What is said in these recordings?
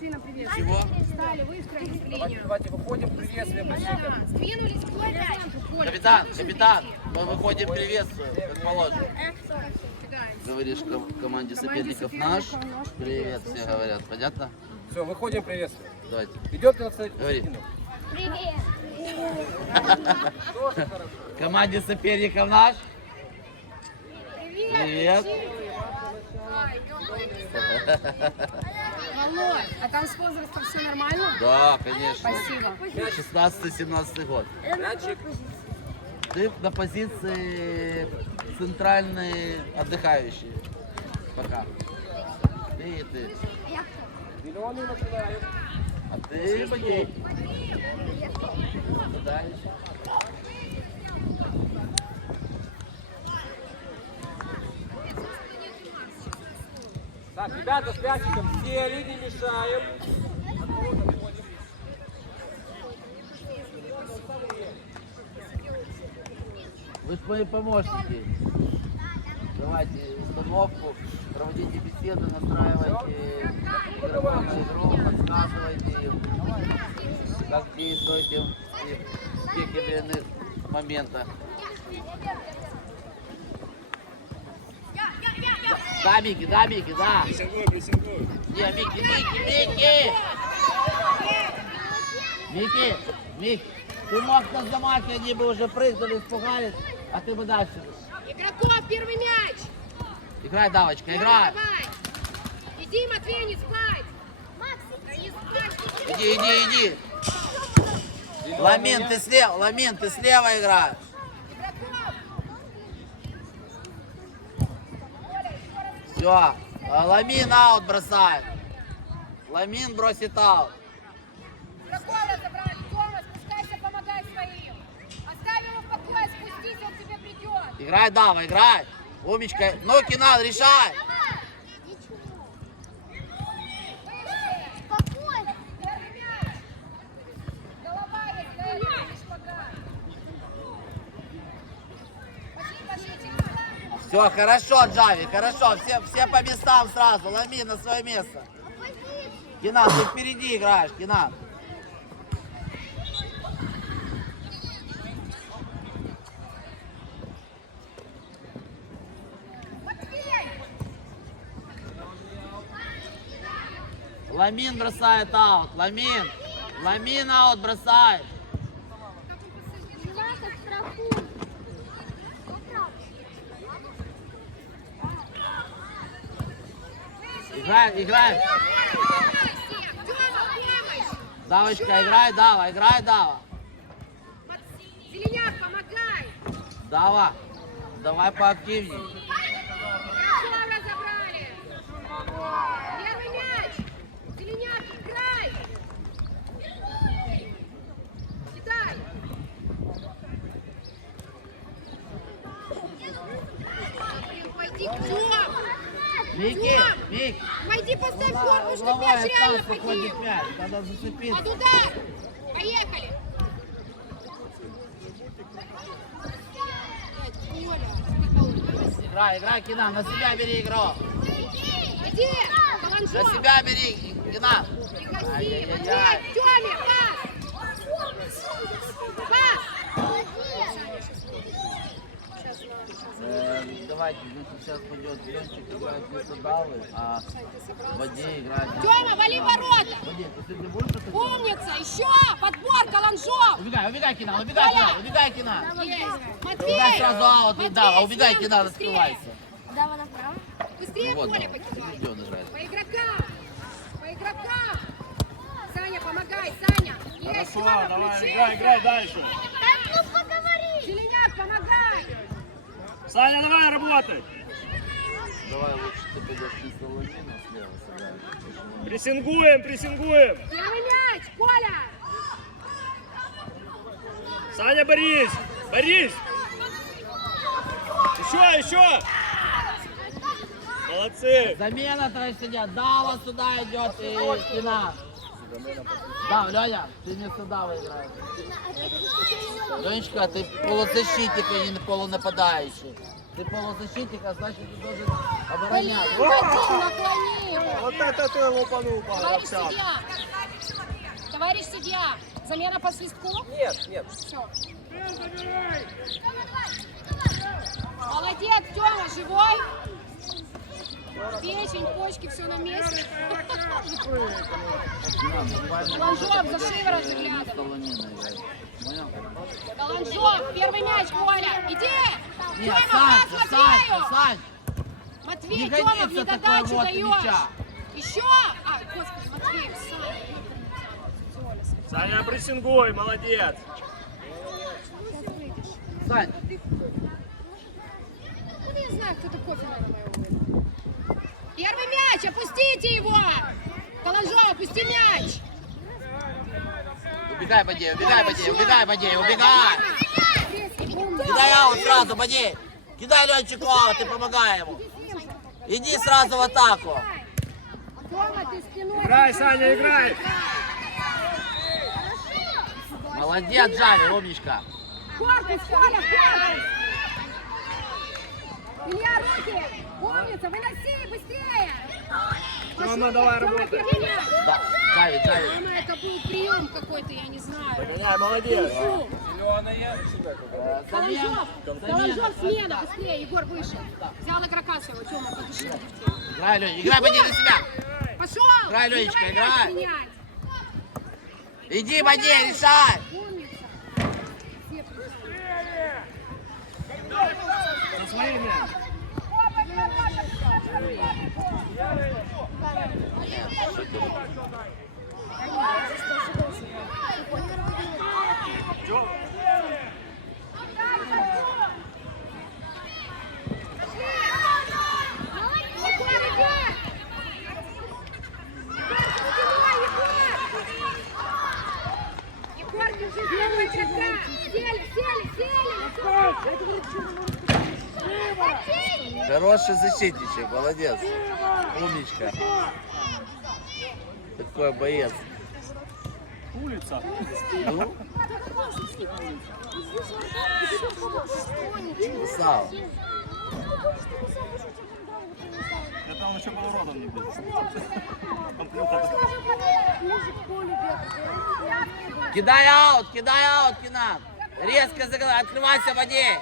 пошли на привет. Чего? Встали, выстроились в линию. Давайте выходим, приветствуем. Да, сдвинулись к Коля. Капитан, капитан, мы выходим приветствуем, как положено. Кидаем. Говоришь ком- команде соперников наш. Привет, все говорят. Понятно? Все, выходим, приветствуем. Давайте. На кстати, Говори. Привет. Команде соперников наш. Привет. Володь, а там с возрастом все нормально? Да, конечно. Спасибо. 16-17 год. Мячик. Ты на позиции центральный отдыхающий. Пока. Ты и ты. Миллионы начинают. А ты богей. Дальше. Так, ребята, с мячиком сели, не мешаем. Вы же мои помощники. Давайте установку, проводите беседы, настраивайте на игру, подсказывайте как действовать в тех или иных моментах. Да, Мики, да, Мики, да. Не, Мики, Мики, Мики! Мики, Мик, ты мог на замахе, они бы уже прыгнули, испугались, а ты бы дальше. Игроков, первый мяч. Играй, Давочка, Коля, играй. давай. Иди, Матвей, не спать. Да не спать. Иди, иди, иди. Ламин, ты слева, Ламин, ты слева играешь. Все, Ламин аут бросает. Ламин бросит аут. Игроков разобрали. Тёма, спускайся, помогай своим. Оставь его в покое, спустись, он тебе придет. Играй, Дава, играй. Умечка, ну, Кинан, решай. Спокойно. Первый мяч. Голова, если это не шпагат. Пошли, пошли, через Все, хорошо, Джави, хорошо. Все, все по местам сразу. Ламин на свое место. Кинан, ты впереди играешь, Кинан. Ламин бросает аут. Ламин. Ламин аут бросает. Надо страхуй. Играй. Давочка, играй, Дава, играй, Дава. Зеленяк, помогай! Дава, давай поактивней. Все разобрали! Первый мяч! Зеленяк, играй! Кидай! Блин, пойди к Тём! Мики, Мик, Пойди поставь форму, что угловой мяч реально мяч, надо зацепиться. Под удар! Поехали! Играй, играй, Кинан, на себя бери игру. Иди! На себя бери, Кинан. Не гаси! Тёме, пас! Пас! Э, давайте, если сейчас пойдет Ленчик, играет вместо Давы, а в воде играет... Тёма, вали ворота! Вадим, ты сегодня будешь это? Умница! Еще! Подбор, Каланжов! Убегай, убегай, Кинан, убегай, Кинан, убегай, Кинан. Есть! Убегай Матвей! сразу аут, Матвей, убегай, быстрее! открывайся. Дава направо. Быстрее Вот, поле покидай! По игрокам! По игрокам! Саня, помогай, Саня! Есть, Тёма, включи! играй, играй дальше. Так, ну поговори. Зеленяк, помогай! Саня, давай работай. Давай лучше ты пойдешь вместо Ламина слева сыграешь. Прессингуем, прессингуем. Мяч, Коля! Саня, борись, борись. Еще, еще. Молодцы. Замена то сидят. Дава сюда идет и спина. Да, Леня, ты не сюда выиграешь. Ленечка, ты полузащитник, а не полунападающий. Ты полузащитник, а значит ты должен оборонять. Вот это ты лупанул, Товарищ судья. Товарищ судья. Замена по свистку? Нет, нет. Все. Молодец, Тёма, живой? Печень, почки, все на месте. Ланжов за шиворот. Понял? Каланжов, первый мяч, Коля. Иди! Нет, Тёма, Сань, пас Сань, Матвею! Сань. Матвей, Не Тёма, в недодачу вот даешь. мяча. Еще? А, господи, Матвей, Саня. Саня, прессингуй, молодец. Сань, Ну, я знаю, кто такой финаловый Первый мяч, опустите его! Каланжов, опусти мяч! убегай, Бадей, убегай, Бадей, убегай, Бадей, убегай. Кидай аут сразу, Бадей. Кидай Ленчикова, ты помогай ему. Иди сразу в атаку. Играй, Саня, играй. Молодец, Джави, умничка. Корпус, Коля, корпус! Илья, руки! Умница, выноси, быстрее! Тёма, давай, работай. Да, Джави, Джави. Тома, это был прием какой-то, я не знаю. Гоняй, молодец. Зеленые. Каланжов, Каланжов, смена, быстрее, Егор вышел. Взял игрока своего, Тёма, подыши. Играй, Лень, играй, Бадей, на себя. Пошел! Играй, мяч играй. Иди, Бадей, решай. Умница. Все За свои мяч. Егор, Егор! Егор, держи первого игрока! Сели, сели, сели! Хороший защитничек, молодец. Умничка. Такой боец. Улица. Ну, красава. Это он еще поворотом не бил. Кидай аут, кидай аут, Кинан. Резко загла- открывайся, Бадей.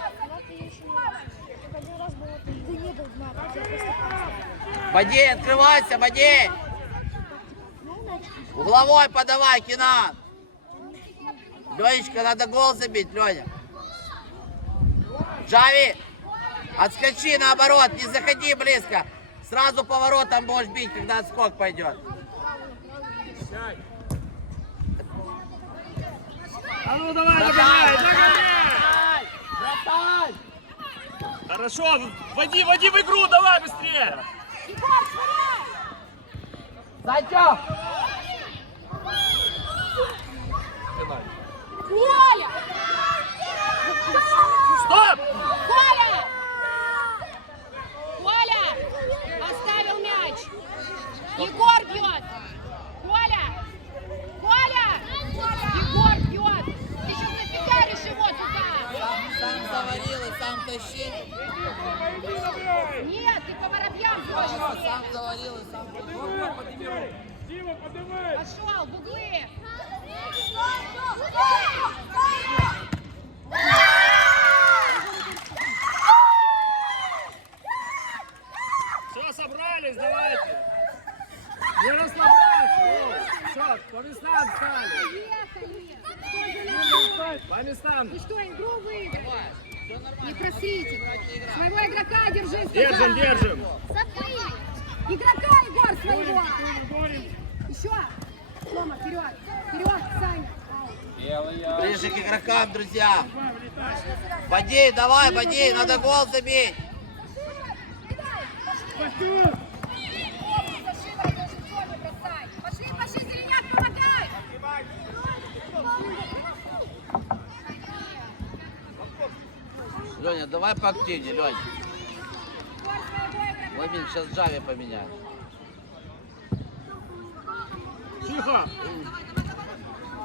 Бадей, открывайся, Бадей. Угловой подавай, Кинан. Ленечка, надо гол забить, Леня. Джави, отскочи наоборот, не заходи близко. Сразу поворотом будешь бить, когда отскок пойдет. А ну давай, догоняй, догоняй. братан. Хорошо, води, води в игру, давай быстрее. Зайчок. Коля! Стоп! Коля! Коля! Оставил мяч! Егор бьет! Коля! Коля! Егор бьет! Ты сейчас запекаришь его туда! Заварил и сам тащи. Нет, ты по воробьям тоже Сам заварил и сам Пошел в углы! Все, собрались, давайте. Не расслабляйся. Все, по местам стали. Поехали! По местам. Ты что, игру выиграл? Не просите! Своего игрока держи! Держим, держим. Игрока, Егор, своего! Еще! Тома, вперед! Вперед, Саня! Ближе к игрокам, друзья. Бадей, давай, Бадей, надо гол забить. Пошли, пошли, Зеленяк, помогай! Леня, давай поактивнее, Лень. Ламин, сейчас Джави поменяем. Тихо.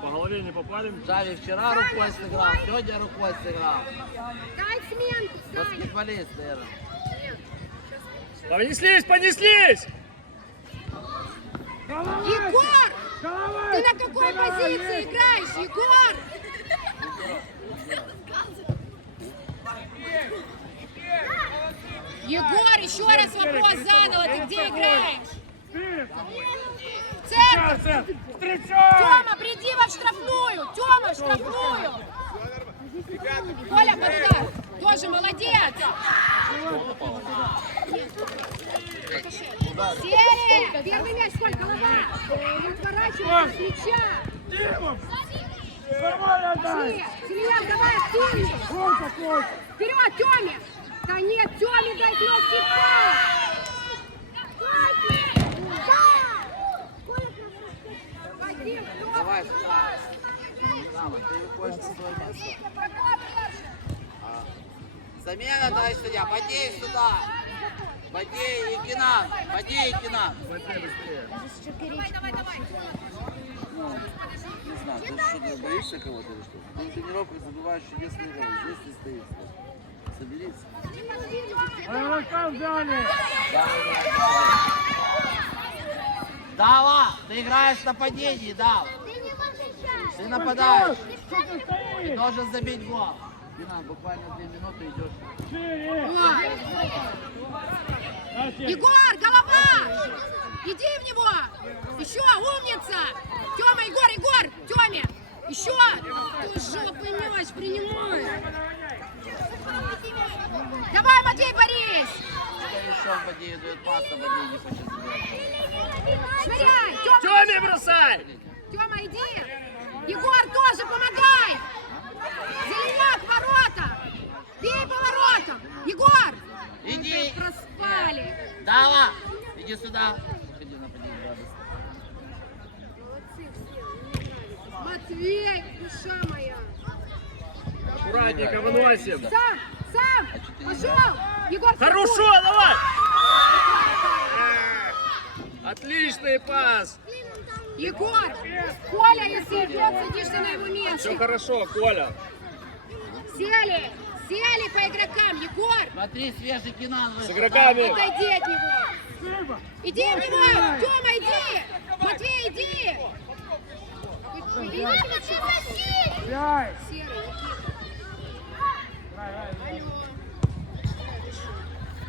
По голове не попали. Джави вчера рукой сыграл, сегодня рукой сыграл. Дай сменку, Саня. Баскетболист, наверное. Понеслись, понеслись! Егор! Ты на какой позиции играешь, Егор? Егор, еще раз вопрос заново. Ты где играешь? Центр. Тёма, приди во штрафную. Тёма, в штрафную. Коля, под. Тоже молодец. Серия! Первый мяч, Коль, голова. Отворачивайся с мяча. Все, Семеняк, давай активнее. Вперед, Тёме. Да нет, Тёме легкий Вадим, Давай сюда. Мама, ты выходишь на свое место. А, Замена, товарищ судья, Бадей сюда. Бадей и Кинан. Бадей и Кинан. Не знаю, ты что, боишься кого-то или что? Ты на тренировках забываешь чудесные игры. Здесь ты стоишь. Дава, ты играешь в нападении, Дава. Ты нападаешь. Ты должен забить гол. Кинан, буквально две минуты идешь. Егор, голова! Иди в него! Еще, умница! Тёма, Егор, Егор! Тёме! Еще! Ты жопой мяч принимай! Давай, Матвей, борись! Еще Бадею дает пас, а Бадей не хочет забивать. Швыряй! Тёма, Тёме бросай! Тёма, иди! Егор, тоже помогай! Зеленяк, ворота! Бей по воротам! Егор! Иди. Проспали! Дава, иди сюда. Иди. Матвей, душа моя! Аккуратненько выносим. Сам, сам! Пошел! Егор, Хорошо, давай! Отличный пас! Егор! Коля, если идет, садишься на его Все место. хорошо, Коля. Сели! Сели по игрокам! Егор! Смотри, свежий Кинан С игроками. Отойди от него! Иди в него! Тёма, иди! Матвей, иди! Иди, Серый,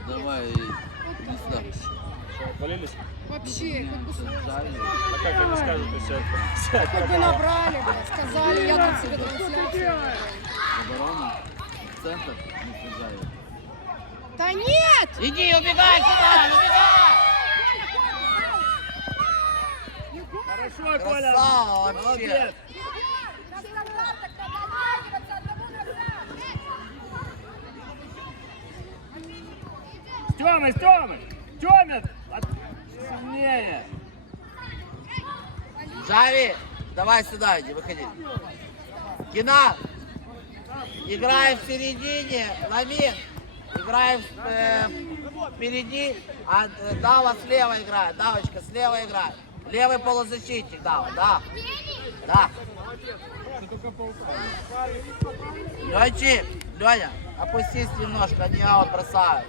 Давай, иди сюда. Болелись? Вообще, как бы, Жаль. А как они скажут, что сядь? хоть бы набрали, сказали, я тут себе трансляцию. Оборона. Центр. Не сужаю. Да нет! Иди, убегай, Кинан, убегай! Хорошо, Коля. Красава вообще. Молодец. С Тёмой! Тёме! От... Сильнее! Джави, давай сюда иди, выходи. Кинан, играй в середине, Ламин, играй в, э, впереди, а э, Дава слева играет, Давочка слева играет. Левый полузащитник, Дава, да. Да. Ленчик, Леня, опустись немножко, они аут бросают.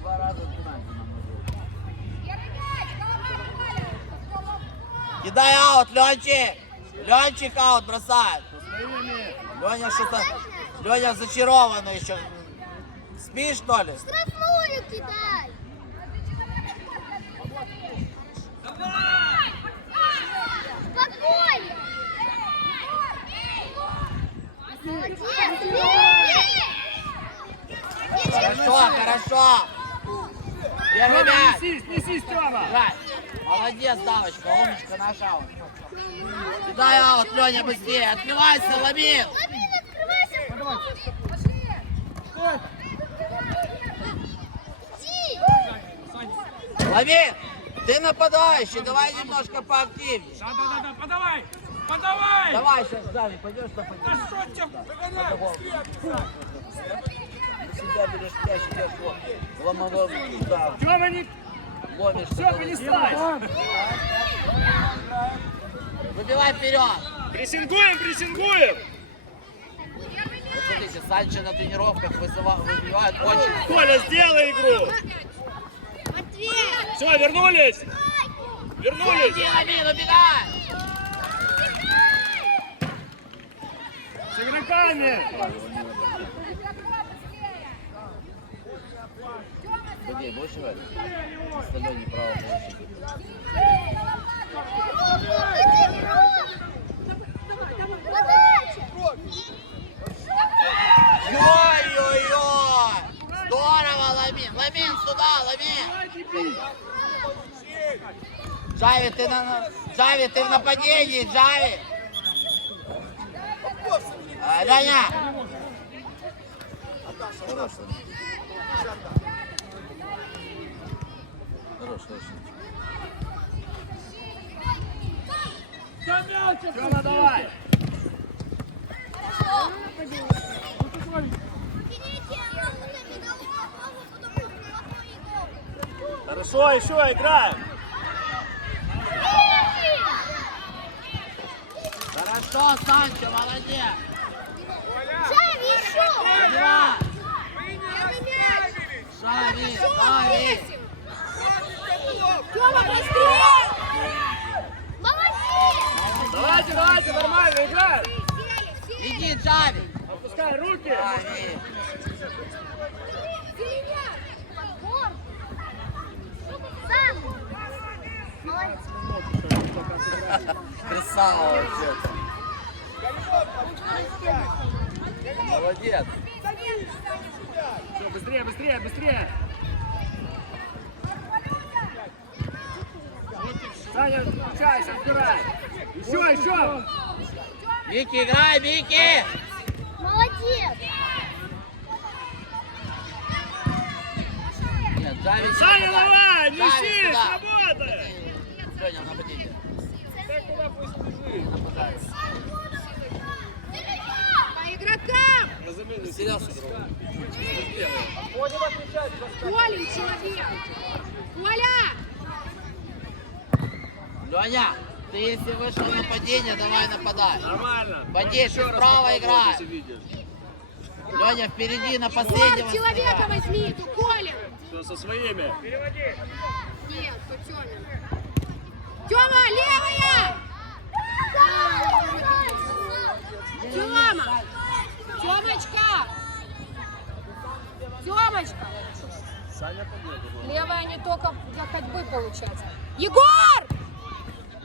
Два, раза. Кидай аут, Ленчик! Ленчик аут бросает. Леня что-то... Леня зачарованный еще. Спишь, что ли? Штрафную кидай. Хорошо, хорошо. Первый мяч. Несись, несись, Тёма! Молодец, Давочка, умничка, наш аут. Кидай аут, Леня, быстрее. Открывайся. Иди. Ламин, ты нападающий, давай немножко поактивнее. Да-да-да, подавай! Подавай! Давай сейчас, Джави, пойдешь на Да позицию. что выгоняй? Ты себя берешь мяч, идешь вот. Ломанов, да, Тёма, не... ломишь. Все, перестань! Выбивай вперед. Прессингуем, прессингуем! Вот смотрите, Санчо на тренировках вызыва- выбивает очень. Коля, сделай игру! Матвей! Все, вернулись! Вернулись! Иди, Ламин, убегай! С игроками! Где, будешь играть? Сталёне право получить. Ой-ой-ой! Здорово, Ламин! Ламин, сюда, Ламин! Джави, ты на... Джави, ты в нападении, Джави! Леня! Хорош, Хорош, хорош. Тёма, давай! Хорошо, еще играем! Хорошо, Санчо, молодец! Шави еще! Два! Шари, шари! Тёма, быстрее! Молодец! Давайте, давайте, нормально играем! Иди, Джави! Опускай руки! Джави! Сам! Молодец! Красава вообще. Молодец. Всё, быстрее, быстрее, быстрее! Саня, включайся, отбирай! Еще, еще! Вики, играй, Вики! Молодец! Нет, Джави Саня, давай! Неси, работай! Леня, нападите. Дай туда пусть лежит. Нападает. По игрокам! Друг. Будем отвечать Колин, человек! Коля! Леня, ты если вышел в нападение, давай нападай. Нормально. Бандит, ты справа играй. Леня, впереди на последнего. человека возьми! Ту Колин! Всё, со своими. Нет, то Тёмин. Тёма, левая! Тёма! Тёмочка! Тёмочка! Левая не только для ходьбы получается. Егор!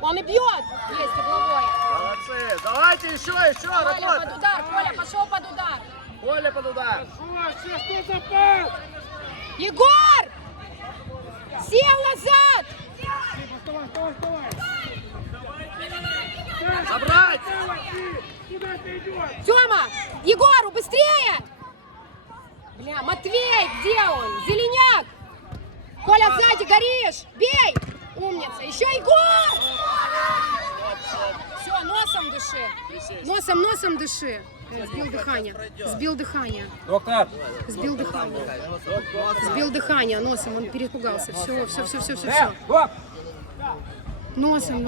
Он и бьет! Есть угловой. Молодцы. Давайте еще, еще, Коля под работай. удар, Коля пошел под удар. Коля под удар. Егор! Сел назад! Забрать. Тёма! Егору, быстрее! Бля, Матвей, где он? Зеленяк! Коля, сзади горишь! Бей! Умница! Еще Егор! Все, носом дыши. Носом, носом дыши. Сбил дыхание. Сбил дыхание. Доктор! Сбил дыхание. Сбил дыхание носом, он перепугался. Все, все, все, все, все, Э, все. гоп! Носом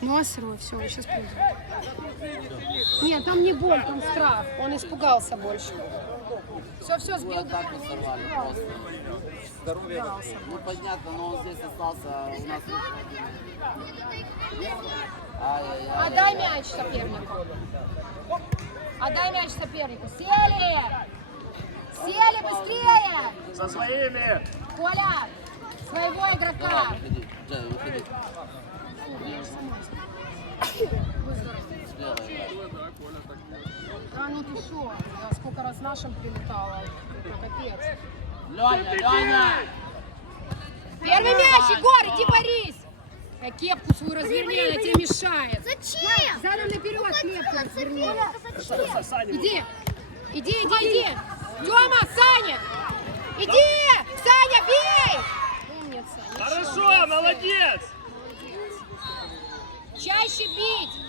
ну, испугался. Нос рой, все, сейчас пройдет. Нет, там не боль, там страх. Он испугался больше. Все, все, сбил Так сорвали просто. Ну понятно, но он здесь остался у нас. Отдай мяч сопернику. Отдай мяч сопернику. Сели! Сели быстрее! Со своими. Коля, своего игрока. Выходи, Джай, выходи. Играй. Да ну ты шо? Я сколько раз нашим прилетала. Капец. Леня, Леня! Первый мяч, Егор, иди борись! А кепку свою разверни, она тебе мешает. Зачем? Задом наперед кепку разверни. Иди, иди, иди, иди. Тёма, Саня! Иди! Саня, бей! Умница. Хорошо, молодец. Чаще бить.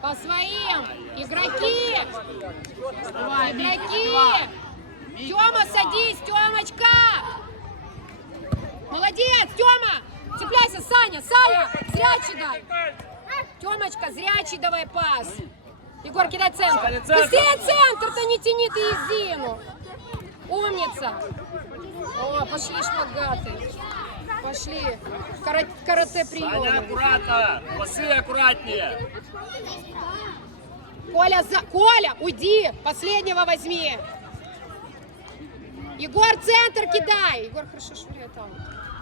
По своим. Игроки. Давай, Игроки. Тёма, садись, Тёмочка. Молодец, Тёма. Цепляйся, Саня, Саня. Зрячий дай. Тёмочка, зрячий давай пас. Егор, кидай центр. Саня, центр. Быстрее центр-то не тяни ты Изину. Умница. О, пошли шпагаты. Пошли. Кара- Карате Саня, приемы. аккуратно. Пасы аккуратнее. Коля, за... Коля, уйди. Последнего возьми. Егор, центр кидай. Егор, хорошо швыряет там.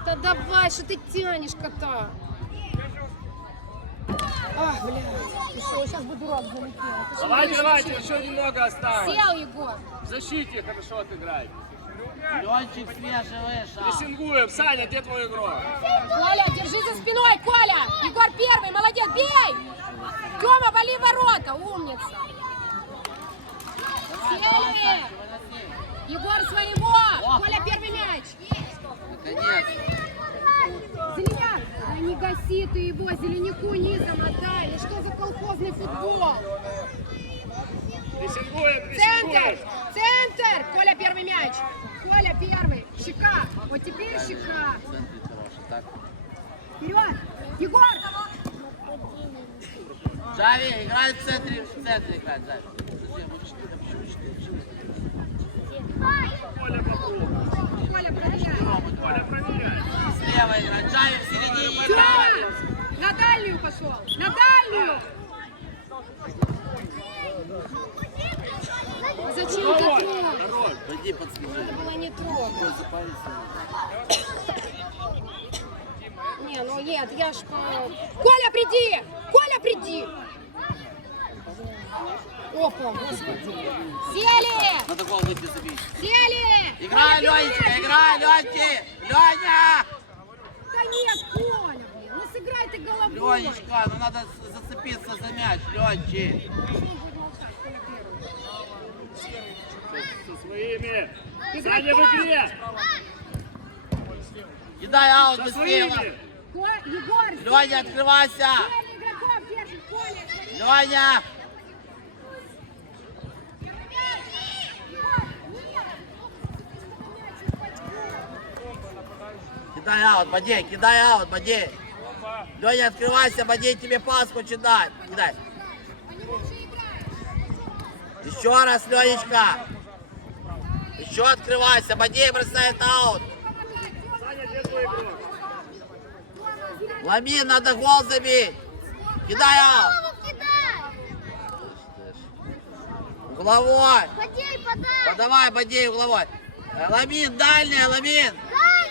Да давай, что ты тянешь кота? Ах, блядь. Ты что, сейчас бы дурак залетел. Давайте, вообще? еще немного осталось. Сел, Егор. В защите хорошо отыграть. Ленчик свежий вышел. Прессингуем. Саня, где твой игрок? Коля, держи за спиной, Коля. Егор первый, молодец, бей. Тёма, вали ворота, умница. Сели. Егор своего. Коля, первый мяч. Наконец. Зеленяк! Да не гаси ты его, зеленяку низом отдай. Ну что за колхозный футбол? Центр! Центр! Коля первый мяч. Коля первый. Щека. Вот теперь щека. В центре хороший. Так. Вперед! Егор! Джави, играй в центре. В центре почему четыре? Коля. Коля, проверяй. Коля, проверяй. Слева играй. Джави в середине играй. Тёма! На дальнюю пошел! На дальнюю! А Зачем ты трогал? Пойди подскажи. Надо было не трогать. Не, ну нет, я ж по... Коля, приди! Коля, приди! Опа, господи. Сели! Надо гол выйти забить. Сели! Играй, Ленечка, играй! Ленчик! Леня! Да нет, Коля, блин, ну сыграй ты головой. Ленечка, ну надо зацепиться за мяч, Ленчик. Со своими. Саня в игре. Кидай аут Со быстрее. Леня, открывайся. Леня! Кидай аут, Бадей, кидай аут, Бадей. Леня, открывайся, Бадей тебе пас хочет дать. Кидай. Еще раз, Ленечка. Еще открывайся, Бадей бросает аут. Ломи, надо гол забить. Кидай аут. Угловой. Подей, подай! Подавай, Бадей, угловой. Э, Ламин, дальняя, Ламин. Дай!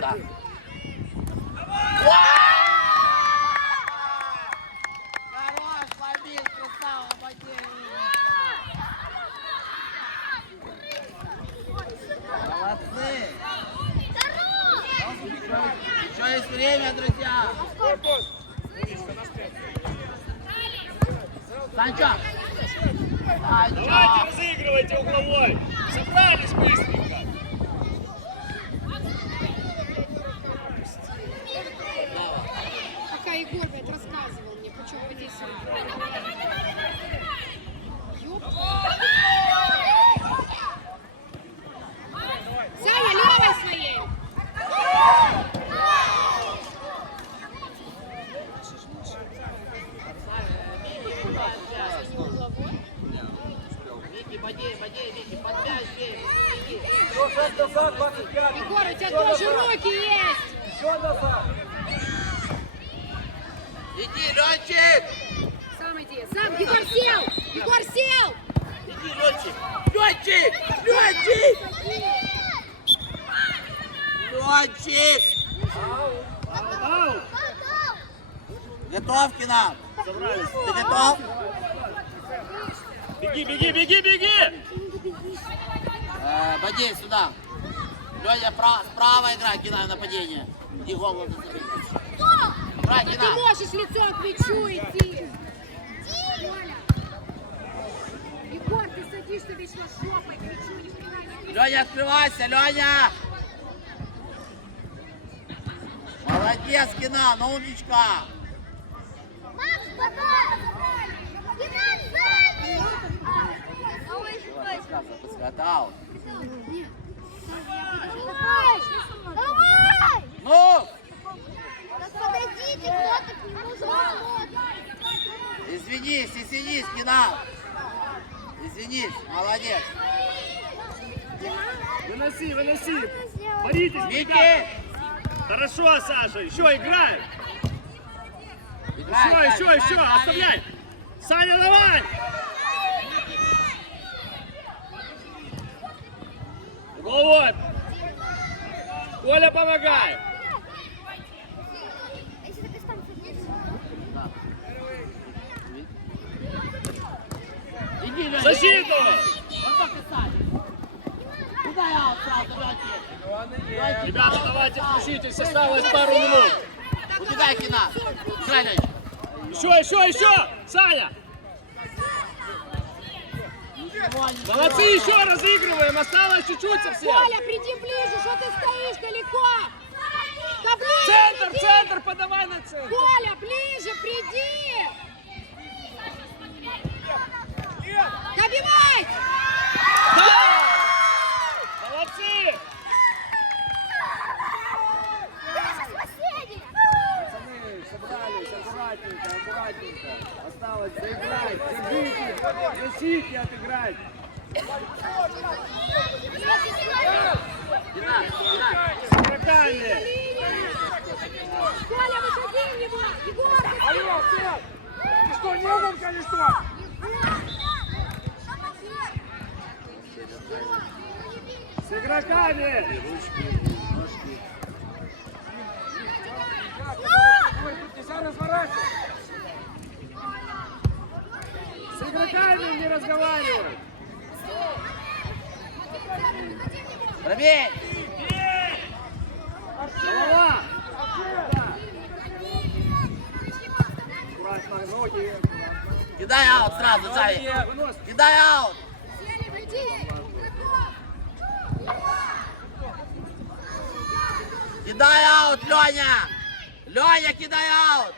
Да. Хорош, Ламин, красава, Бадей. Молодцы. Еще есть время, друзья. Санчо. Давайте, Санчо. разыгрывайте угловой. Собрались быстренько. Пока Егор, блядь, рассказывал мне, почему вы здесь... Ёп. Саня, левой своей! Вики, Бадей, Бадей, Вики, под мяч, бей. Вики. Шаг назад, 25. Егор, у тебя тоже руки есть! Еще назад. Иди, Ленчик. Сам иди, сам, Егор сел! Егор сел! Иди, Ленчик. Ленчик, Ленчик. Ленчик. Готов к нам? Собрались. Ты готов? Беги, беги, беги, беги. Э, Бадей, сюда. Леня, пра- справа играй, кидай нападение. И голову забей. Играй, Ты кидай. можешь лицом к мячу идти! Егор, ты садишься вечно жопой к мячу, ни хрена не видишь. Леня, открывайся, Леня. Молодец, Кина, ну умничка. Макс, пока! Геннадий, сзади! Пускай, пускай, это аут. Давай! Давай! Ну, подойдите, кто-то к нему извинись, извинись, Кина. Извинись, молодец. Выноси, выноси. Боритесь. Микки, Хорошо, Саша. Еще играй. играй, Еще, играй, еще, играй, еще. Оставляй. Саня, давай. Вот. Коля, помогай. Иди. Защиту. Вот так и. Куда я сразу, Леня? Ребята, давайте включитесь. Осталось пару минут. Убегай, Кина. Еще, еще, еще. Саня. Молодцы, еще разыгрываем. Осталось чуть-чуть совсем. Коля, приди ближе, что ты стоишь далеко? Да ближе Центр, приди! центр, подавай на центр. Коля, ближе, приди! Добивай! Да! Молодцы! Пацаны, собрались, аккуратненько, аккуратненько. Осталось заиграть, держите, носите, отыграть. Коля, выходи в него! Егор, Алло, вперед! Ты что, не или что? С игроками! Ой, тут нельзя разворачивать. Игроками не разговаривай. Пробей. Голова! Кидай аут сразу, вынос. Кидай аут. Кидай аут, Леня. Леня, кидай аут.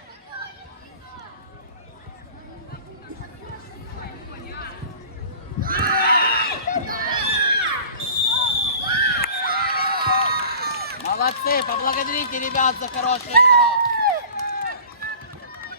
Молодцы, поблагодарите ребят за хорошую игру.